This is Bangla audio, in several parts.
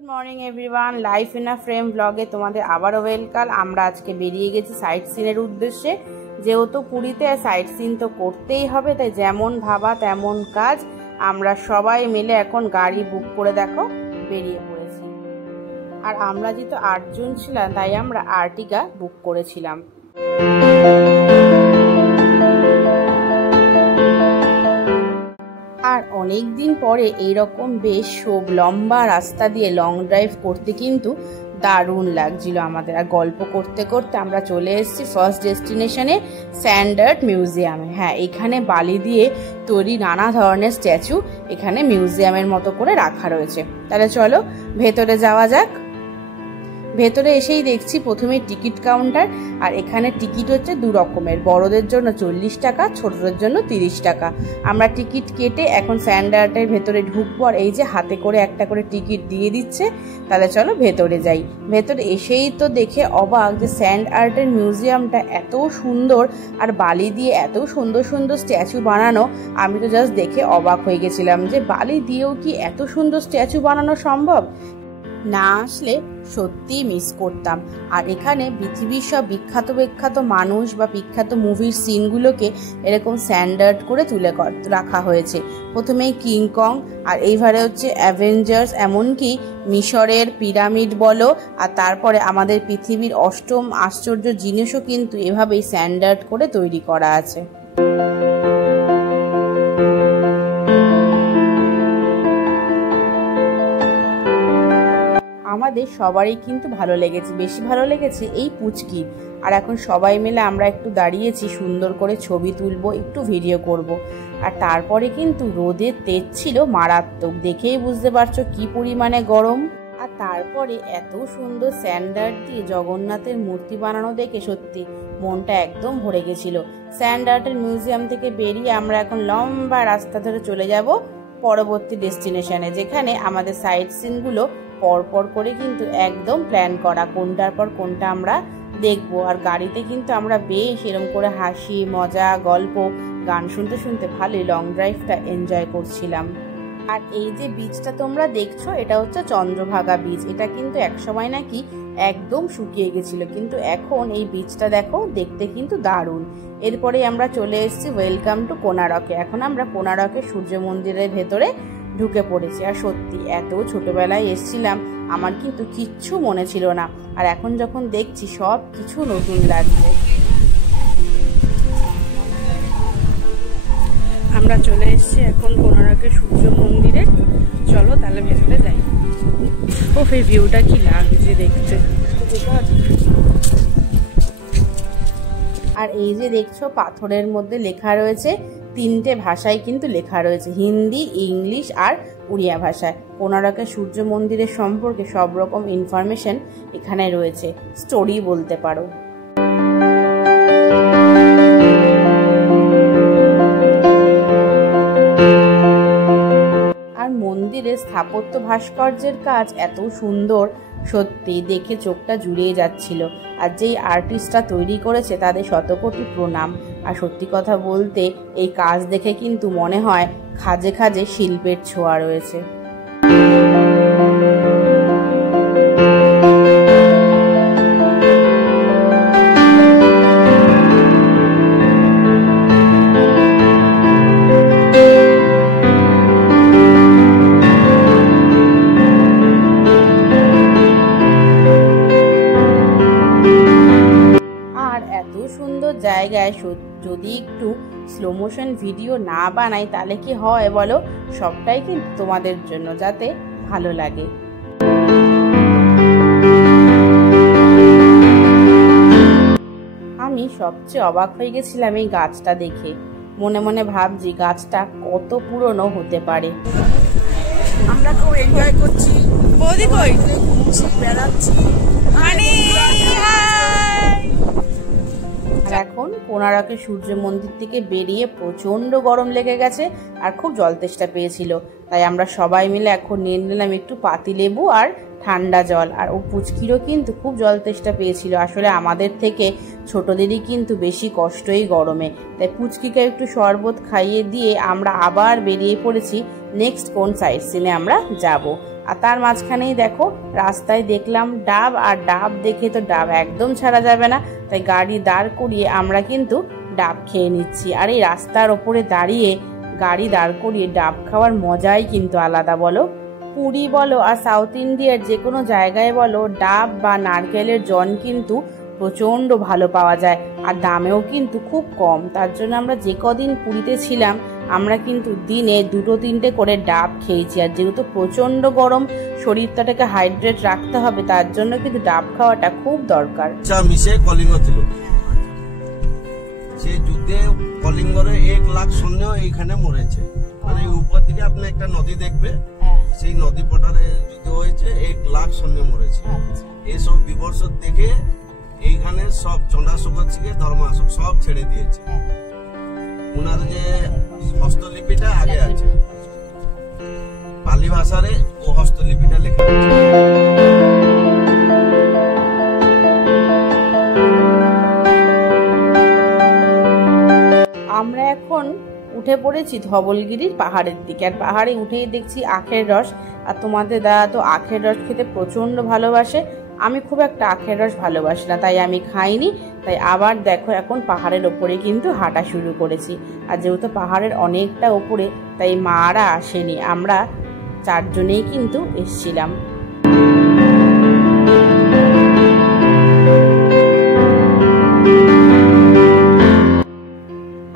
Good morning everyone, life in a frame ব্লগে তোমাদের আবারও ওয়েলকাম। আমরা আজকে বেরিয়ে গেছি সাইট সিনের উদ্দেশ্যে। যেহেতু পুরীতে সাইট সিন তো করতেই হবে, তাই যেমন ভাবা তেমন কাজ। আমরা সবাই মিলে এখন গাড়ি বুক করে দেখো বেরিয়ে পড়েছি। আর আমরা যেহেতু 8 জন ছিলাম, তাই আমরা আর্টিকা বুক করেছিলাম। আর অনেক দিন পরে এইরকম বেশ লম্বা রাস্তা দিয়ে লং ড্রাইভ করতে কিন্তু দারুণ লাগছিল আমাদের। আর গল্প করতে করতে আমরা চলে এসেছি ফার্স্ট ডেস্টিনেশনে, স্যান্ডার্ড মিউজিয়ামে। হ্যাঁ, এখানে বালি দিয়ে তৈরি নানা ধরনের স্ট্যাচু এখানে মিউজিয়ামের মতো করে রাখা রয়েছে। তাহলে চলো ভেতরে যাওয়া যাক। ভেতরে এসেই দেখছি প্রথমে টিকিট কাউন্টার। আর এখানে টিকিট হচ্ছে 2 রকমের, বড়দের জন্য 40 টাকা, ছোটদের জন্য 30 টাকা। আমরা টিকিট কেটে এখন স্যান্ডার্ডের ভেতরে ঢুকবো। আর এই যে হাতে করে একটা করে টিকিট দিয়ে দিচ্ছে। তাহলে চলো ভেতরে যাই। ভেতরে এসেই তো দেখে অবাক যে স্যান্ড আর্টের মিউজিয়ামটা এত সুন্দর, আর বালি দিয়ে এত সুন্দর সুন্দর স্ট্যাচু বানানো। আমি তো জাস্ট দেখে অবাক হয়ে গেছিলাম যে বালি দিয়েও কি এত সুন্দর স্ট্যাচু বানানো সম্ভব। না আসলে সত্যি মিস করতাম। আর এখানে পৃথিবীর সব বিখ্যাত মানুষ বা বিখ্যাত মুভির সিনগুলোকে এরকম স্ট্যান্ডার্ড করে তুলে রাখা হয়েছে। প্রথমেই কিংকং, আর এইবারে হচ্ছে অ্যাভেঞ্জার্স, এমনকি মিশরের পিরামিড বলো। আর তারপরে আমাদের পৃথিবীর 8ম আশ্চর্য জিনিসও কিন্তু এভাবেই স্ট্যান্ডার্ড করে তৈরি করা আছে। আমাদের সবারই কিন্তু ভালো লেগেছে, বেশি ভালো লেগেছে এই পুচকির। আর এখন সবাই মিলে আমরা একটু দাঁড়িয়েছি, সুন্দর করে ছবি তুলবো, একটু ভিডিও করব। আর তারপরে কিন্তু রোদের তেজ ছিল মারাত্মক, দেখেই বুঝতে পারছো কি পরিমাণে গরম। আর তারপরে এত সুন্দর স্যান্ডার্ড দিয়ে জগন্নাথের মূর্তি বানানো দেখে সত্যি মনটা একদম ভরে গেছিল। স্যান্ডার্ডের মিউজিয়াম থেকে বেরিয়ে আমরা এখন লম্বা রাস্তা ধরে চলে যাব পরবর্তী ডেস্টিনেশনে, যেখানে আমাদের সাইট সিনগুলো পরপর করে কিন্তু একদম প্ল্যান করা, কোনটার পর কোনটা আমরা দেখবো। আর গাড়িতে কিন্তু আমরা বেশ এরকম করে হাসি মজা গল্প গান শুনতে শুনতে ভালোই লং ড্রাইভটা এনজয় করছিলাম। আর এই যে বীজটা তোমরা দেখছো, এটা হচ্ছে চন্দ্রভাগা বীজ। এটা কিন্তু একসময় নাকি একদম শুকিয়ে গেছিল, কিন্তু এখন এই বীজটা দেখো, দেখতে কিন্তু দারুণ। এরপরে আমরা চলে এসেছি ওয়েলকাম টু কোনারকে। এখন আমরা কোনারকে সূর্য মন্দিরের ভেতরে ঢুকে পড়েছি। আর সত্যি এত ছোটবেলায় এসেছিলাম, আমার কিন্তু কিচ্ছু মনে ছিল না। আর এখন যখন দেখছি সব কিছু নতুন লাগছে। আমরা চলে এসেছি এখন কোনারকে সূর্য মন্দিরে। চলো তাহলে ভেতরে যাই। ও এই ভিউটা কি লাগছে দেখতে। আর এই যে দেখছো পাথরের মধ্যে লেখা রয়েছে 3টে ভাষায় কিন্তু লেখা রয়েছে, হিন্দি, ইংলিশ আর উড়িয়া ভাষায়। কোনারকে সূর্য মন্দিরের সম্পর্কে সব রকম ইনফরমেশন এখানে রয়েছে, স্টোরি বলতে পারো। আর মন্দিরের স্থাপত্য ভাস্কর্যের কাজ এত সুন্দর, সত্যি দেখে চোখটা জুড়িয়ে যাচ্ছিল। আর যেই আর্টিস্টরা তৈরি করেছে তাদের শতকোটি প্রণাম। আর সত্যি কথা বলতে এই কাজ দেখে কিন্তু মনে হয় খাজে খাজে শিল্পের ছোঁয়া রয়েছে। জায়গায় যদি একটু স্লো মোশন ভিডিও না বানাই তাহলে কি হয় বলো? সবটাই কিন্তু তোমাদের জন্য, যাতে ভালো লাগে। আমি সবচেয়ে অবাক হয়ে গেছিলাম এই গাছটা দেখে। মনে মনে ভাবছি গাছটা কত পুরনো হতে পারে। আমরা খুব এনজয় করছি, বৌদি কই বেড়াচ্ছি। এখন কোনারকে সূর্য মন্দির থেকে বেরিয়ে প্রচন্ড গরম লেগে গেছে আর খুব জল তেষ্টা পেয়েছিল, তাই আমরা সবাই মিলে এখন নিয়ে নিলাম একটু পাতিলেবু আর ঠান্ডা জল। আর ও পুচকিরও কিন্তু খুব জল তেষ্টা পেয়েছিল। আসলে আমাদের থেকে ছোটদেরই কিন্তু বেশি কষ্টই গরমে, তাই পুচকিকে একটু শরবত খাইয়ে দিয়ে আমরা আবার বেরিয়ে পড়েছি নেক্সট কোন সাইট সিনে আমরা যাব। আর তার মাঝখানেই দেখো রাস্তায় দেখলাম ডাব, আর ডাব দেখে তো ডাব একদম ছাড়া যাবে না, তাই গাড়ি দাঁড় করিয়ে আমরা কিন্তু ডাব খেয়ে নিচ্ছি। আর এই রাস্তার ওপরে দাঁড়িয়ে গাড়ি দাঁড় করিয়ে ডাব খাওয়ার মজাই কিন্তু আলাদা। বলো পুরী বলো আর সাউথ ইন্ডিয়ার যে কোনো জায়গায় বলো, ডাব বা নারকেলের জল কিন্তু প্রচণ্ড ভালো পাওয়া যায়, আর দামেও কিন্তু খুব কম। তার জন্য আমরা যে কদিন পুরীতে ছিলাম আমরা কিন্তু দিনে 2-3টে করে ডাব খেয়েছি। আর যেহেতু প্রচণ্ড গরম, শরীরটাকে হাইড্রেট রাখতে হবে, তার জন্য কিন্তু ডাব খাওয়াটা খুব দরকার। মিশে কলিঙ্গ ছিল, সেই যুদ্ধে কলিঙ্গের 1 লাখ সৈন্য এইখানে মরেছে। মানে উপর দিকে আপনি একটা নদী দেখবে, সেই নদী পটারে যুদ্ধ হয়েছে, 1 লাখ সৈন্য মরেছে। এইসব বিবর্ষ দেখে এইখানে সব চণ্ডাশোক থেকে ধর্মাশোক সব ছেড়ে দিয়েছে। উনার যে হস্তলিপিটা আগে আছে, পালি ভাষারে ও হস্তলিপিটা লেখা আছে। আমরা এখন উঠে পড়েছি ধবলগিরির পাহাড়ের দিকে। আর পাহাড়ে উঠেই দেখছি আখের রস, আর তোমাদের দাদা তো আখের রস খেতে প্রচণ্ড ভালোবাসে। আমি খুব একটা আখের রস ভালোবাসি না, তাই আমি খাইনি। তাই আবার দেখো এখন পাহাড়ের ওপরে কিন্তু হাঁটা শুরু করেছি। আর যেহেতু পাহাড়ের অনেকটা ওপরে, তাই মারা আসেনি, আমরা 4 জনেই কিন্তু এসছিলাম।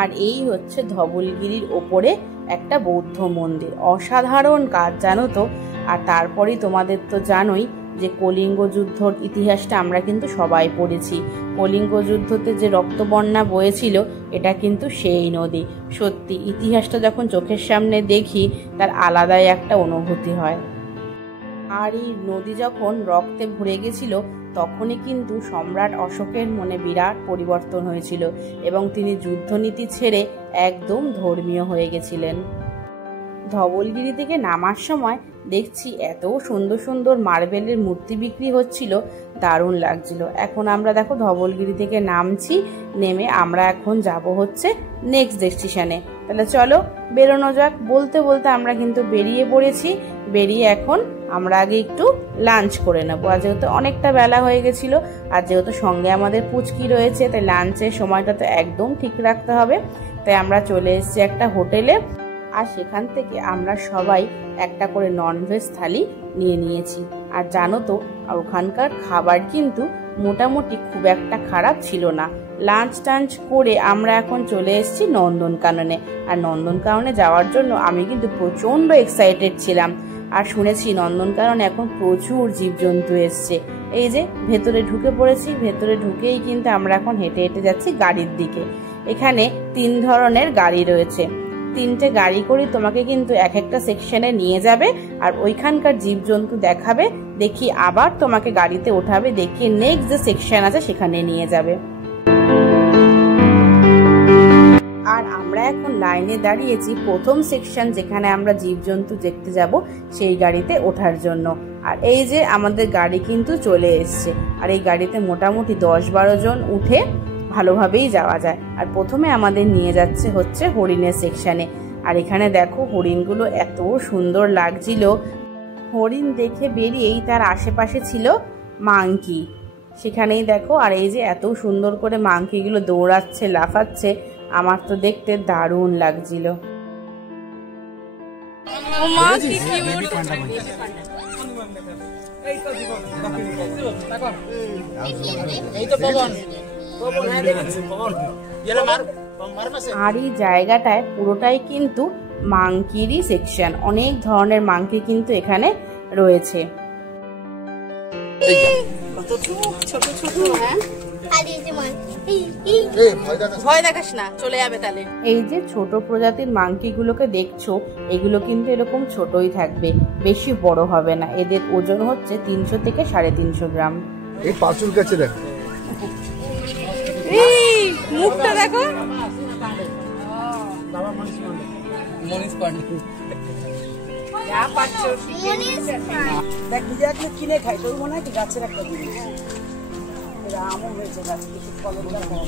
আর এই হচ্ছে ধবলগিরির ওপরে একটা বৌদ্ধ মন্দির, অসাধারণ কাজ জানো তো। আর তারপরেই তোমাদের তো জানোই যে কলিঙ্গ যুদ্ধর ইতিহাসটা আমরা কিন্তু সবাই পড়েছি। কলিঙ্গ যুদ্ধতে যে রক্তবন্যা বয়েছিল, এটা কিন্তু সেই নদী। সত্যি ইতিহাসটা যখন চোখের সামনে দেখি, তার আলাদাই একটা অনুভূতি হয়। আর এই নদী যখন রক্তে ভরে গেছিল, তখনই কিন্তু সম্রাট অশোকের মনে বিরাট পরিবর্তন হয়েছিল এবং তিনি যুদ্ধনীতি ছেড়ে একদম ধর্মীয় হয়ে গেছিলেন। ধবলগিরি থেকে নামার সময় দেখছি এত সুন্দর সুন্দর মার্বেলের মূর্তি বিক্রি হচ্ছিল, দারুণ লাগছিল। এখন আমরা দেখো ধবলগিরি থেকে নামছি, নেমে আমরা এখন যাব হচ্ছে নেক্সট ডেস্টিনেশনে। তাহলে চলো বেরোনো যাক। বলতে বলতে আমরা কিন্তু বেরিয়ে পড়েছি। বেরিয়ে এখন আমরা আগে একটু লাঞ্চ করে নেবো, আর যেহেতু অনেকটা বেলা হয়ে গেছিল, আর যেহেতু সঙ্গে আমাদের পুচকি রয়েছে, তাই লাঞ্চের সময়টা তো একদম ঠিক রাখতে হবে। তাই আমরা চলে এসেছি একটা হোটেলে, আর সেখান থেকে আমরা সবাই একটা করে ননভেজ থালি নিয়ে নিয়েছি। আর জানো তো ওখানকার খাবার কিন্তু মোটামুটি খুব একটা খারাপ ছিল না। লাঞ্চ টাঞ্চ করে আমরা এখন চলে এসেছি নন্দনকাননে। আর নন্দনকাননে যাওয়ার জন্য আমি কিন্তু প্রচণ্ড এক্সাইটেড ছিলাম। আর শুনেছি নন্দনকাননে এখন প্রচুর জীবজন্তু এসছে। এই যে ভেতরে ঢুকে পড়েছি, ভেতরে ঢুকেই কিন্তু আমরা এখন হেঁটে হেঁটে যাচ্ছি গাড়ির দিকে। এখানে 3 ধরনের গাড়ি রয়েছে, 3টে গাড়ি করে তোমাকে কিন্তু এক একটা সেকশনে নিয়ে যাবে, আর ওইখানকার জীবজন্তু দেখাবে, দেখি আবার তোমাকে গাড়িতে ওঠাবে, দেখিয়ে নেক্সট যে সেকশন আছে সেখানে নিয়ে যাবে। আর আমরা এখন লাইনে দাঁড়িয়েছি প্রথম সেকশন, যেখানে আমরা জীবজন্তু দেখতে যাব, সেই গাড়িতে ওঠার জন্য। আর এই যে আমাদের গাড়ি কিন্তু চলে এসছে। আর এই গাড়িতে মোটামুটি 10-12 জন উঠে ভালোভাবেই যাওয়া যায়। আর প্রথমে আমাদের নিয়ে যাচ্ছে হচ্ছে হরিণের সেকশনে। আর এখানে দেখো হরিণগুলো এত সুন্দর লাগছিল। হরিণ দেখে বেরিয়েই তার আশেপাশে ছিল মাংকি, সেখানেই দেখো। আর এই যে এত সুন্দর করে মাংকিগুলো দৌড়াচ্ছে, লাফাচ্ছে, আমার তো দেখতে দারুণ লাগছিল। আর এই জায়গাটায় পুরোটাই কিন্তু মাংকিরই সেকশন, অনেক ধরনের মাংকি কিন্তু এখানে রয়েছে। ভয় দেখাস না, চলে যাবে তাহলে। এই যে ছোট প্রজাতির মাংকি গুলোকে দেখছো, এগুলো কিন্তু এরকম ছোটই থাকবে, বেশি বড় হবে না। এদের ওজন হচ্ছে 300 থেকে 350 গ্রাম। এই পাঁচুর কাছে দেখো, মুখটা দেখো। যা পাচ্ছ দেখ নিজে একটু কিনে খাই, তোর মনে হয় কি গাছের একটা জিনিস। আমও হয়েছে গাছ, কিছু ফলনটা কম।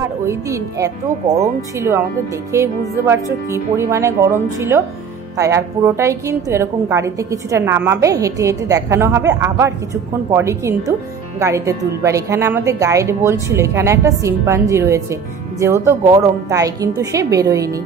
আর ওই দিন এত গরম ছিল, আমাদের দেখেই বুঝতে পারছো কি পরিমাণে গরম ছিল। তাই আর পুরোটাই কিন্তু এরকম গাড়িতে কিছুটা নামাবে, হেঁটে হেঁটে দেখানো হবে, আবার কিছুক্ষণ পরই কিন্তু গাড়িতে তুলবে। আর এখানে আমাদের গাইড বলছিল এখানে একটা শিম্পাঞ্জি রয়েছে, যেহেতু গরম তাই কিন্তু সে বেরোয়নি।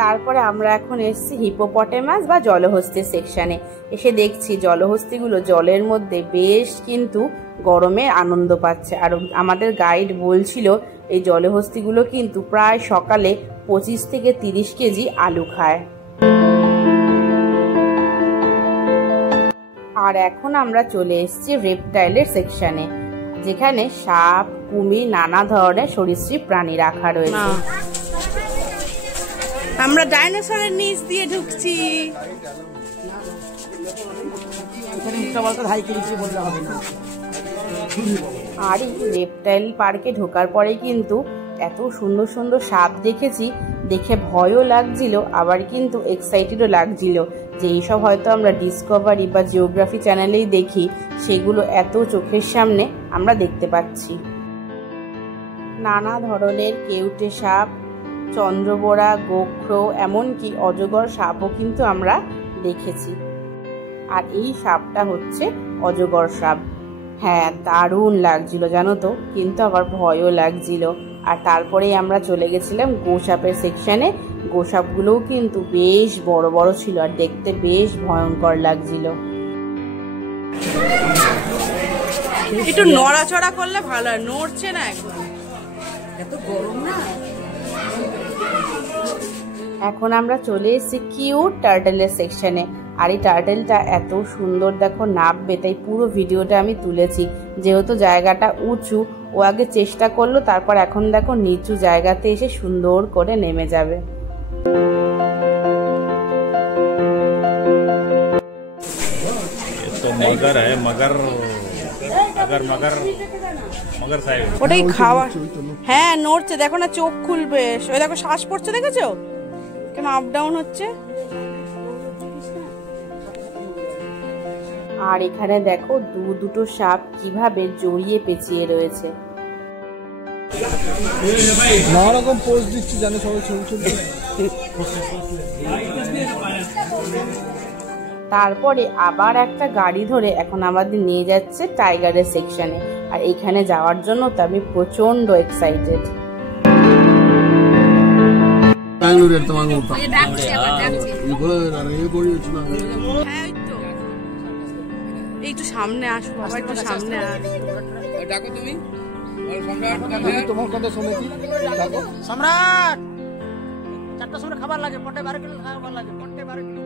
তারপরে আমরা এখন এসেছি হিপোপটেমাস বা জলহস্তির সেকশানে। এসে দেখছি জলহস্তিগুলো জলের মধ্যে বেশ কিন্তু গরমে আনন্দ পাচ্ছে। আর আমাদের গাইড বলছিল এই জলহস্তিগুলো কিন্তু প্রায় সকালে 25 থেকে 30 কেজি আলু খায়। আর এখন আমরা চলে এসেছি রেপটাইলের সেকশানে, যেখানে সাপ, কুমির, নানা ধরনের সরীসৃপ প্রাণী রাখা রয়েছে। আমরা ডাইনোসরের নিচ দিয়ে ঢুকছি। আর এই রেপটাইল পার্কে ঢোকার পরে কিন্তু এত সুন্দর সুন্দর সাপ দেখেছি, দেখে ভয়ও লাগছিল, আবার কিন্তু এক্সাইটেডও লাগছিল যে এইসব হয়তো আমরা ডিসকভারি বা জিওগ্রাফি চ্যানেলেই দেখি, সেগুলো এত চোখের সামনে আমরা দেখতে পাচ্ছি। নানা ধরনের কেউটে সাপ, চন্দ্রবোরা, গোখরো, এমনকি অজগর সাপও কিন্তু আমরা দেখেছি। আর এই সাপটা হচ্ছে অজগর সাপ। হ্যাঁ, দারুণ লাগছিল জানো তো, কিন্তু আবার ভয়ও লাগছিল। আর তারপরেই আমরা চলে গেছিলাম গোসাপের সেকশানে। গোসাপগুলোও কিন্তু বেশ বড় বড় ছিল আর দেখতে বেশ ভয়ঙ্কর লাগছিল। একটু নড়াচড়া করলে ভালো হয়, নড়ছে না একদম, এত গরম না। এখন আমরা চলে এসেছি কিউট টার্টেলের সেকশানে। আর এই টার্টেলটা এত সুন্দর দেখো নাববে, তাই পুরো ভিডিওটা আমি তুলেছি। যেহেতু জায়গাটা উঁচু, ও আগে চেষ্টা করলো, তারপর এখন দেখো নিচু জায়গাতে এসে সুন্দর করে নেমে যাবে। ওটাই খাওয়া। হ্যাঁ নড়ছে, দেখো না, চোখ খুলবে, ওই দেখো শ্বাস পড়ছে, দেখেছো কেন আপ ডাউন হচ্ছে। আর এখানে দেখো দুটো সাপ কিভাবে জড়িয়ে পেঁচিয়ে রয়েছে। নানা রকম পোজ দিচ্ছি, জানে সবাই ছবি ছবি। তারপরে আবার একটা গাড়ি ধরে এখন আমাদের নিয়ে যাচ্ছে টাইগারের সেকশনে। আর এখানে যাওয়ার জন্য তো আমি প্রচন্ড এক্সাইটেড। একটু সামনে আসো বাবা, একটু সামনে ডাকো তুমি। তোমার কথা শুনে কি সম্রাট 4টার সময় খাবার লাগে, 12 কিলো খাবার লাগে, 12 কিলো।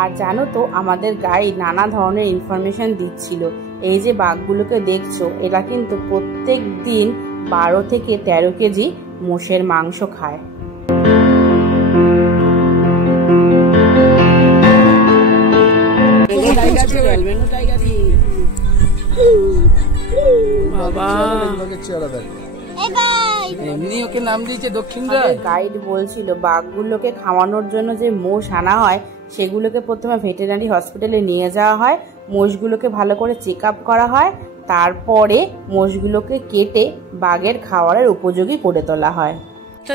আর জানো তো আমাদের গাইড নানা ধরনের ইনফরমেশন দিচ্ছিল। এই যে বাঘগুলোকে দেখছো, এরা কিন্তু প্রত্যেক দিন 12 থেকে 13 কেজি মোষের মাংস খায়। গাইড বলছিল বাঘগুলোকে খাওয়ানোর জন্য যে মোষ আনা হয়, সেগুলোকে প্রথমে ভেটেরিনারি হসপিটালে নিয়ে যাওয়া হয়, মোষগুলোকে ভালো করে চেক আপ করা হয়, তারপরে মোষগুলোকে কেটে বাঘের খাওয়ারের উপযোগী করে তোলা হয়।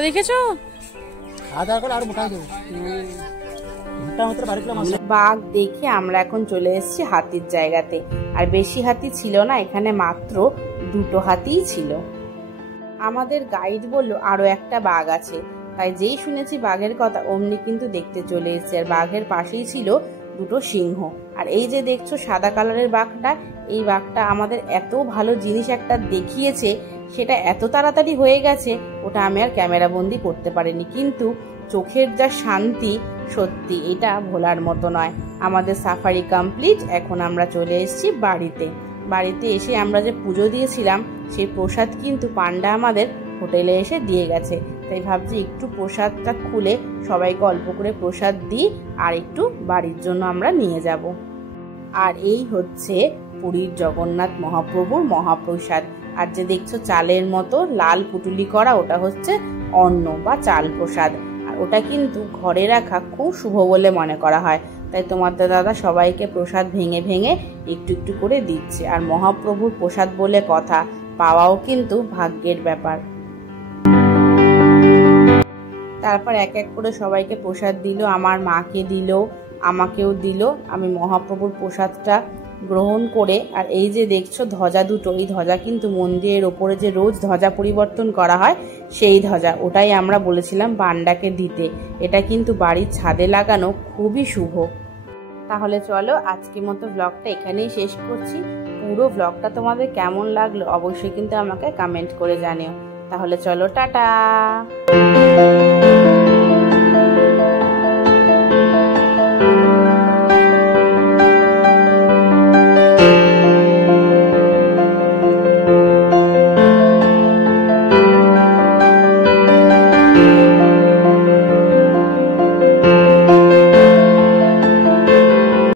দেখেছো বাঘ দেখে আমরা এখন চলে এসেছি হাতির জায়গাতে। আর বেশি হাতি ছিল না, এখানে মাত্র 2টো হাতিই ছিল। আমাদের গাইড বলল আরো একটা বাঘ আছে, তাই যেই শুনেছি বাঘের কথা অমনি কিন্তু দেখতে চলে এসেছি। আর বাঘের পাশেই ছিল 2টো সিংহ। আর এই যে দেখছো সাদা কালারের বাঘটা, এই বাঘটা আমাদের এত ভালো জিনিস একটা দেখিয়েছে, সেটা এত তাড়াতাড়ি হয়ে গেছে, ওটা আমি আর ক্যামেরা বন্দি করতে পারিনি। কিন্তু চোখের যা শান্তি, সত্যি এটা ভোলার মতো নয়। আমাদের সাফারি কমপ্লিট। এখন আমরা চলে এসেছি বাড়িতে এসে আমরা যে পুজো দিয়েছিলাম, সেই প্রসাদ কিন্তু পান্ডা আমাদের হোটেলে এসে দিয়ে গেছে। তাই ভাবছি একটু প্রসাদটা খুলে সবাইকে অল্প করে প্রসাদ দিই, আর একটু বাড়ির জন্য আমরা নিয়ে যাব। আর এই হচ্ছে পুরীর জগন্নাথ মহাপ্রভুর মহাপ্রসাদ। আর যে দেখছো চালের মতো লাল পুটুলি করা, ওটা হচ্ছে অন্ন বা চাল প্রসাদ। আর ওটা কিন্তু ঘরে রাখা খুব শুভ বলে মনে করা হয়। তাই তোমাদের দাদা সবাইকে প্রসাদ ভেঙে ভেঙে একটু একটু করে দিচ্ছে। আর মহাপ্রভুর প্রসাদ বলে কথা, পাওয়াও কিন্তু ভাগ্যের ব্যাপার। তারপর এক এক করে সবাইকে প্রসাদ দিল, আমার মাকে দিল, আমাকেও দিল। আমি মহাপ্রভুর প্রসাদটা গ্রহণ করে, আর এই যে দেখছো ধ্বজা দুটো, এই ধ্বজা কিন্তু মন্দিরের ওপরে যে রোজ ধ্বজা পরিবর্তন করা হয় সেই ধ্বজা, ওটাই আমরা বলেছিলাম পান্ডাকে দিতে। এটা কিন্তু বাড়ির ছাদে লাগানো খুবই শুভ। তাহলে চলো আজকের মতো ব্লগটা এখানেই শেষ করছি। পুরো ব্লগটা তোমাদের কেমন লাগলো অবশ্যই কিন্তু আমাকে কমেন্ট করে জানিও। তাহলে চলো, টাটা।